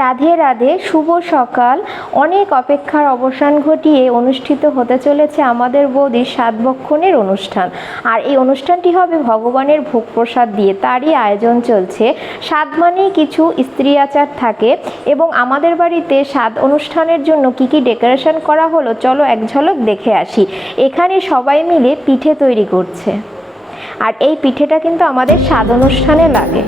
রাধে রাধে, শুভ সকাল। অনেক অপেক্ষার অবসান ঘটিয়ে অনুষ্ঠিত হতে চলেছে আমাদের বৌদির সাতবক্ষণের অনুষ্ঠান। আর এই অনুষ্ঠানটি হবে ভগবানের ভোগ প্রসাদ দিয়ে, তারই আয়োজন চলছে। সাত মানেই কিছু স্ত্রী আচার থাকে এবং আমাদের বাড়িতে সাত অনুষ্ঠানের জন্য কি কি ডেকোরেশন করা হলো চলো এক ঝলক দেখে আসি। এখানে সবাই মিলে পিঠে তৈরি করছে, আর এই পিঠেটা কিন্তু আমাদের সাত অনুষ্ঠানে লাগে।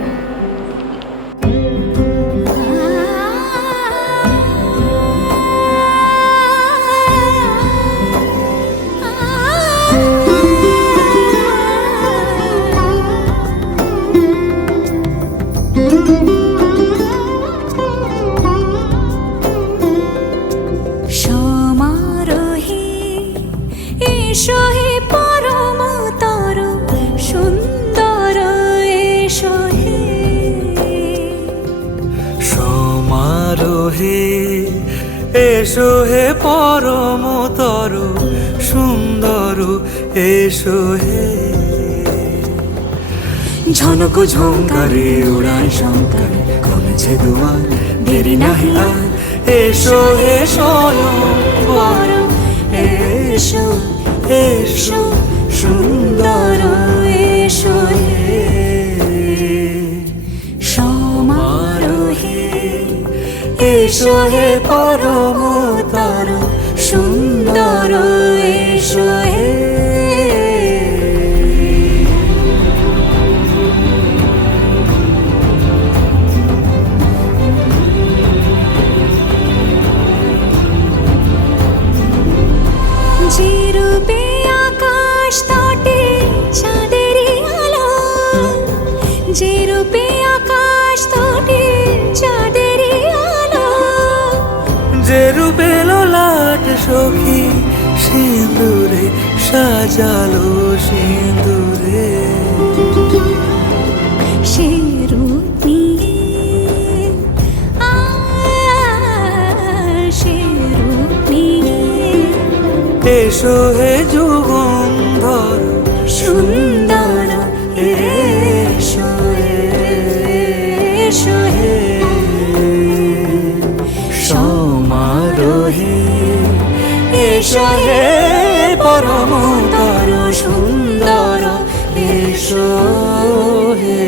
এসো হে পরমতর সুন্দর, এসো হে। ঝনক ঝঙ্কারে উড়ায় শঙ্কর, খুলছে দুয়ার, দেরি নাহি আর। এসো হে স্বয়ংবর, এসো এসো সুন্দর, এসো হে সমারোহে। এসো হে পরমতর সুন্দর, এসো হে। যে রূপে আকাশ তটে চাঁদেরই আলো, যে রূপে আকাশ তটে চাঁদেরই আলো, যে রূপে ললাট সখী সিঁদুরে সাজালো সিঁদুরে। সে রূপ নিয়ে সে রূপ নিয়ে এসো হে যুগন্ধর সুন্দর, এসো এসো হে সমারোহে। এসো হে পরমতর সুন্দর, এসো হে।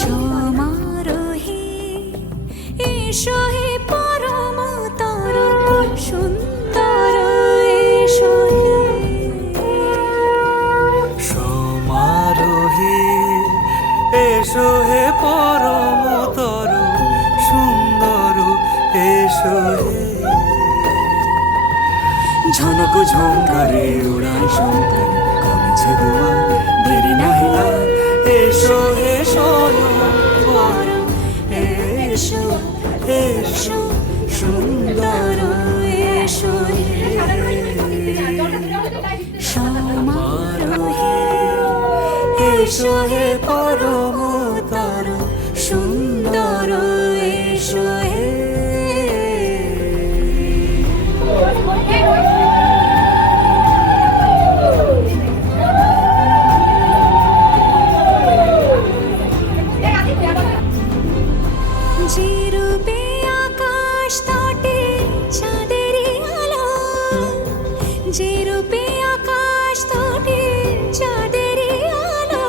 সমারোহে এসো হে পরমতর সুন্দর, এসো হে সমারোহে। এসো হে পরমতর সুন্দর, এসো হে। ঝনক ঝঙ্কারে উড়ায় শঙ্কর, খুলছে দুয়ার, দেরি নাহি আর। এসো হে স্বয়ংবর, এসো এসো সুন্দর, এসো হে সমারোহে। এসো হে পরমতর সুন্দর, এসো হে। যে রূপে আকাশ তটে চাঁদেরই আলো, যে রূপে আকাশ তটে চাঁদেরই আলো,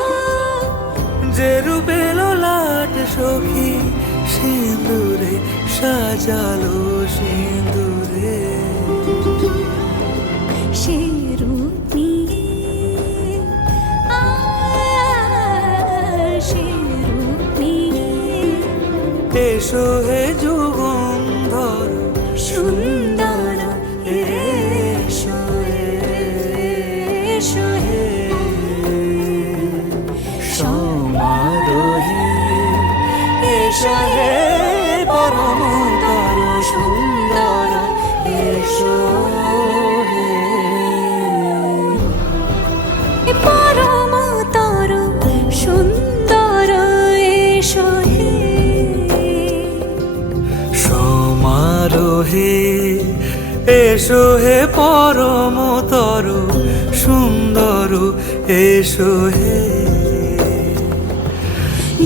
যে রূপে ললাট সখী সিঁদুরে সাজালো সিঁদুরে। সে রূপ নিয়ে সে রূপ নিয়ে এসো হে যুগন্ধর সুন্দর, এসো এসো হে সমারোহে। এসো হে পরমতর সুন্দর, এসো হে। হে এসো হে পরমতর সুন্দর এসো হে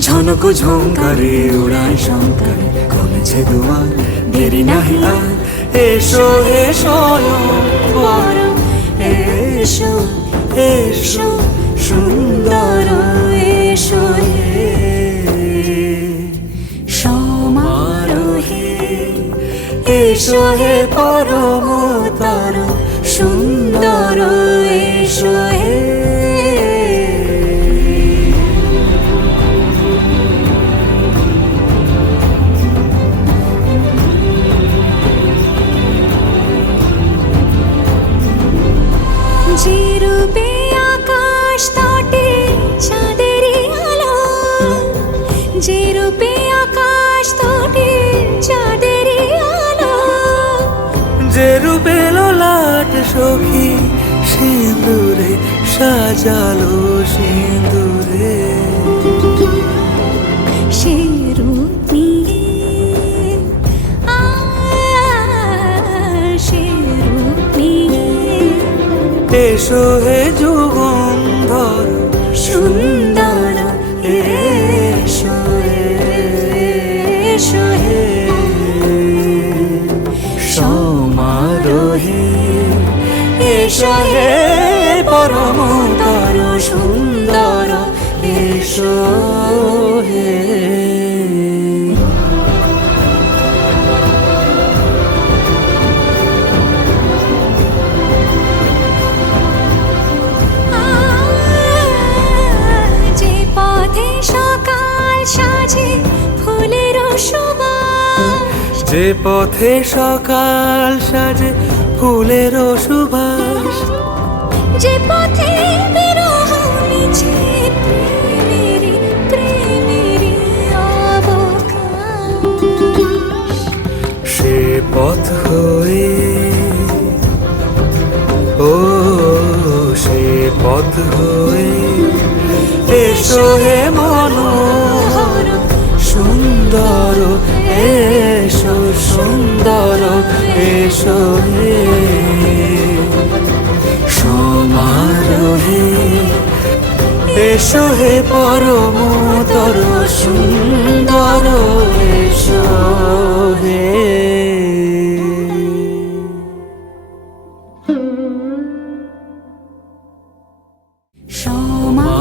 ঝনক ঝঙ্কারে উড়ায় শঙ্কারে কমেছে দুয়ার দেরি নাহি আর এসো হে স্বয়ং বর এসো এসো সুন্দর এসো হে সমারোহে এসো হে পরমতর সুন্দর এসো হে যে রূপে আকাশ তটে চাঁদেরই আলো, যে রূপে আকাশ তটে চাঁদেরই আলো, যে রূপে ললাট সখী সিঁদুরে সাজালো সিঁদুরে সে রূপ নিয়ে সে রূপ নিয়ে এসো হে যুগন্ধর সুন্দর এসো এসো হে সমারোহে এসো হে পরমতর সুন্দর এসো হে যে পথে সকাল সাজে ফুলের সুবাস, যে পথে সকাল সাজে ফুলের সুবাস যে পথে বিরহ মিছে প্রেমেরই প্রেমেরই অবকাশ, সে পথ হয়ে ও সে পথ হয়ে এসো হে মনোহর সুন্দর এসো সুন্দর এসো হে সমারোহে এসো হে পরমতর সুন্দর এসো হে সমা